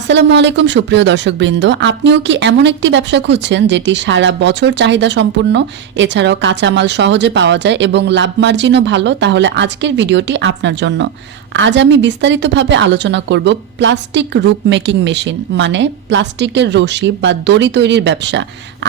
আসসালামু আলাইকুম সুপ্রিয় দর্শকবৃন্দ, আপনিও কি এমন একটি ব্যবসা খুঁজছেন যেটি সারা বছর চাহিদা সম্পূর্ণ, এছাড়াও কাঁচামাল সহজে পাওয়া যায় এবং লাভ মার্জিনও ভালো? তাহলে আজকের ভিডিওটি আপনার জন্য। আজ আমি বিস্তারিতভাবে আলোচনা করব প্লাস্টিক রূপ মেকিং মেশিন, মানে প্লাস্টিকের রশি বা দড়ি তৈরির ব্যবসা।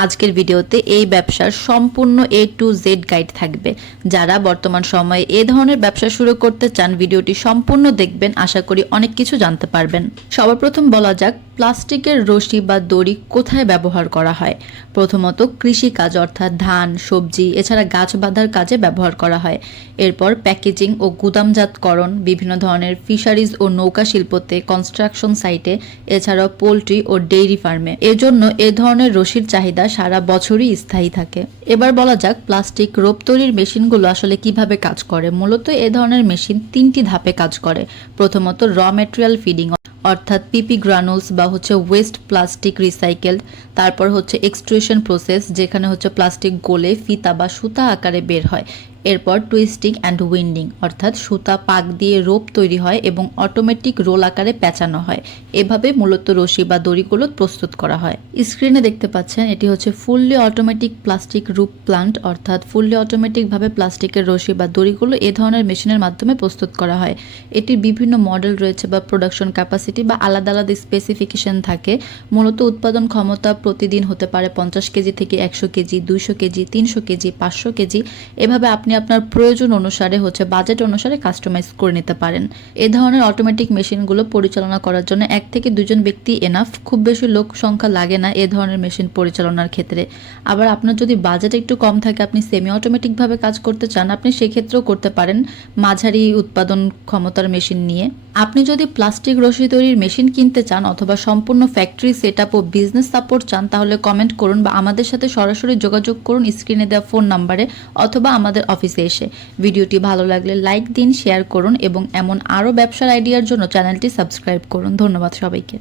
আজকের ভিডিওতে এই ব্যবসার সম্পূর্ণ A to Z গাইড থাকবে। যারা বর্তমান সময়ে এ ধরনের ব্যবসা শুরু করতে চান, ভিডিওটি সম্পূর্ণ দেখবেন, আশা করি অনেক কিছু জানতে পারবেন। সবার প্রথম বলা যাক প্লাস্টিকের রশি বা দড়ি কোথায় ব্যবহার করা হয়। প্রথমত কৃষিকাজ, অর্থাৎ ধান, সবজি, এছাড়া গাছ বাঁধার কাজে ব্যবহার করা হয়। এরপর প্যাকেজিং ও গুদামজাতকরণ, বিভিন্ন ধরনের ফিশারিজ ও নৌকা শিল্পতে, কনস্ট্রাকশন সাইটে, এছাড়াও পোল্ট্রি ও ডেইরি ফার্মে। এজন্য এ ধরনের রশির চাহিদা সারা বছরই স্থায়ী থাকে। এবার বলা যাক প্লাস্টিক রোপ তৈরির মেশিনগুলো আসলে কিভাবে কাজ করে। মূলত এ ধরনের মেশিন তিনটি ধাপে কাজ করে। প্রথমত র ম্যাটেরিয়াল ফিডিং, অর্থাৎ পিপি গ্রানুলস বা ওয়েস্ট প্লাস্টিক রিসাইকেলড। তারপর এক্সট্রুশন প্রসেস, যেখানে প্লাস্টিক গলে ফিতা বা সুতা আকারে বের হয়। এরপর টুইস্টিং অ্যান্ড উইন্ডিং, অর্থাৎ সুতা পাক দিয়ে রোপ তৈরি হয় এবং অটোমেটিক রোল আকারে পেঁচানো হয়। এভাবে মূলত রশি বা দড়িগুলো প্রস্তুত করা হয়। স্ক্রিনে দেখতে পাচ্ছেন এটি ফুললি অটোমেটিক প্লাস্টিক রূপ প্লান্ট, অর্থাৎ ফুললি অটোমেটিকভাবে প্লাস্টিকের রশি বা দড়িগুলো এ ধরনের মেশিনের মাধ্যমে প্রস্তুত করা হয়। এটির বিভিন্ন মডেল রয়েছে বা প্রোডাকশন ক্যাপাসিটি বা আলাদা আলাদা স্পেসিফিকেশন থাকে। মূলত উৎপাদন ক্ষমতা প্রতিদিন হতে পারে 50 কেজি থেকে 100 কেজি, 200 কেজি, 300 কেজি, 500 কেজি। এভাবে আপনি আপনার প্রয়োজন অনুসারে বাজেট অনুসারে কাস্টমাইজ করে নিতে পারেন। এ ধরনের অটোমেটিক মেশিনগুলো পরিচালনা করার জন্য 1 থেকে 2 জন ব্যক্তি এনাফ, খুব বেশি লোক সংখ্যা লাগে না এ ধরনের মেশিন পরিচালনার ক্ষেত্রে। আবার আপনার যদি বাজেট একটু কম থাকে, আপনি সেমি অটোমেটিকভাবে কাজ করতে চান, আপনি সেক্ষেত্রেও করতে পারেন মাঝারি উৎপাদন ক্ষমতার মেশিন নিয়ে। আপনি যদি প্লাস্টিক রশি তৈরির মেশিন কিনতে চান অথবা সম্পূর্ণ ফ্যাক্টরি সেটআপ ও বিজনেস সাপোর্ট চান, তাহলে কমেন্ট করুন বা আমাদের সাথে সরাসরি যোগাযোগ করুন স্ক্রিনে দেওয়া ফোন নাম্বারে অথবা আমাদের অফিসে এসে। ভিডিওটি ভালো লাগলে লাইক দিন, শেয়ার করুন এবং এমন আরও ব্যবসার আইডিয়ার জন্য চ্যানেলটি সাবস্ক্রাইব করুন। ধন্যবাদ সবাইকে।